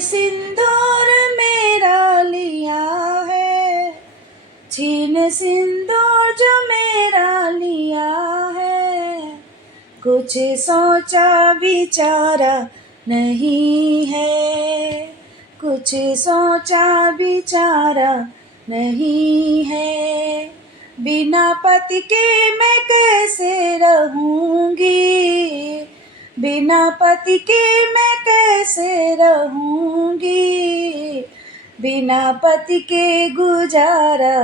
सिंदूर मेरा लिया है, छीन सिंदूर जो मेरा लिया है, कुछ सोचा विचारा नहीं है, कुछ सोचा विचारा नहीं है। बिना पति के मैं कैसे रहूँगी, बिना पति के मैं कैसे रहूँगी, बिना पति के गुजारा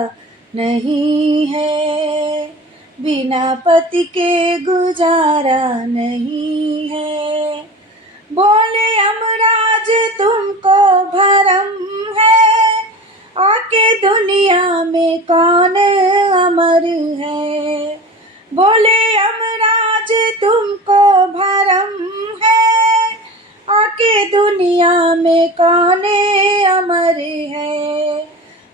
नहीं है, बिना पति के गुजारा नहीं है। बोले यमराज तुमको भरम है, आके दुनिया में कौन अमर है। बोले यमराज तुमको भरम है, आके दुनिया में कौन अमर है।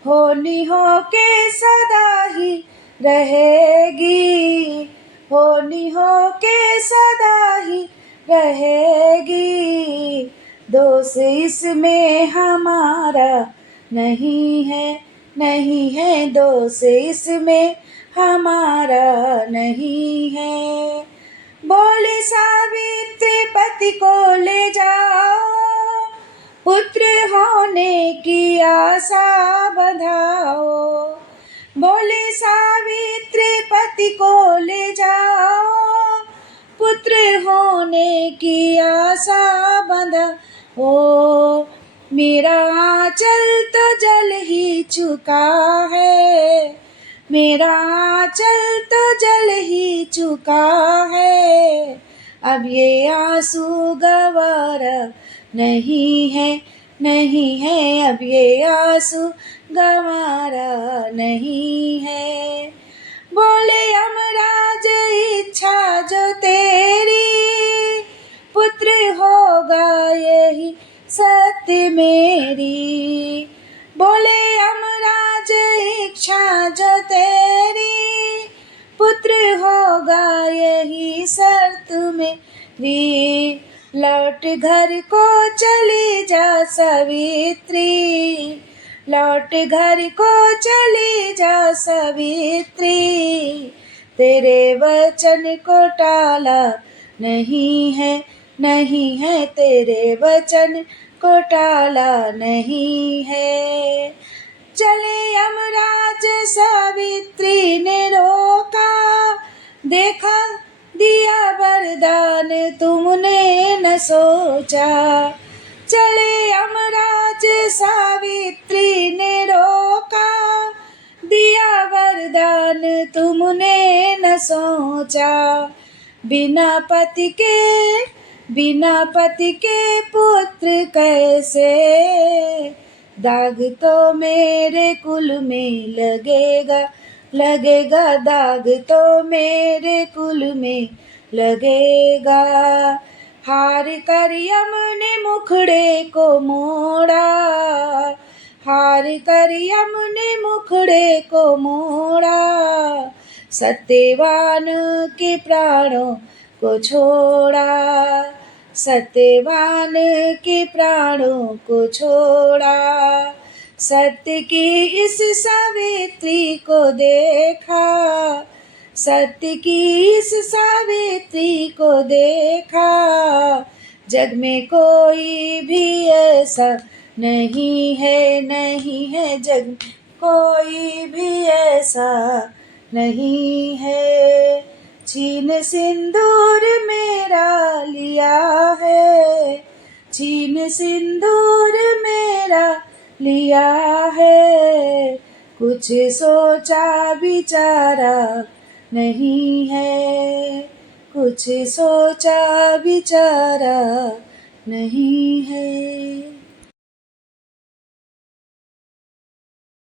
होनी हो के सदा ही रहेगी, होनी हो के सदा ही रहेगी, दोष इसमें हमारा नहीं है, नहीं है, दोष इसमें हमारा नहीं है। बोली सावित्री पति को ले जाओ, पुत्र होने की आशा बंधाओ। बोली सावित्री पति को ले जाओ, पुत्र होने की आशा बंधाओ। मेरा आंचल तो जल ही चुका है, मेरा आंचल तो जल ही चुका है, अब ये आंसू गवारा नहीं है, नहीं है, अब ये आंसू गवारा नहीं है। बोले यमराज इच्छा जो तेरी, पुत्र होगा यही सत्य मेरी। बोले यमराज इच्छा जो तेरी, पुत्र होगा यही शर्त मेरी। लौट घर को चली जा सवित्री, लौट घर को चली जा सवित्री, तेरे वचन को टाला नहीं है, नहीं है, तेरे वचन को टाला नहीं है। चले यमराज सावित्री ने रोका, देखा दिया वरदान तुमने न सोचा। चले यमराज सावित्री ने रोका, दिया वरदान तुमने न सोचा। बिना पति के पुत्र कैसे, दाग तो मेरे कुल में लगेगा, लगेगा, दाग तो मेरे कुल में लगेगा। हार कर यम ने मुखड़े को मोड़ा, हार कर यम ने मुखड़े को मोड़ा, सत्यवान के प्राणों को छोड़ा, सत्यवान के प्राणों को छोड़ा। सत्य की इस सावित्री को देखा, सत्य की इस सावित्री को देखा, जग में कोई भी ऐसा नहीं है, नहीं है, जग में कोई भी ऐसा नहीं है। छीन सिंदूर मेरा लिया है, छीन सिंदूर मेरा लिया है, कुछ सोचा विचारा नहीं है, कुछ सोचा विचारा नहीं है।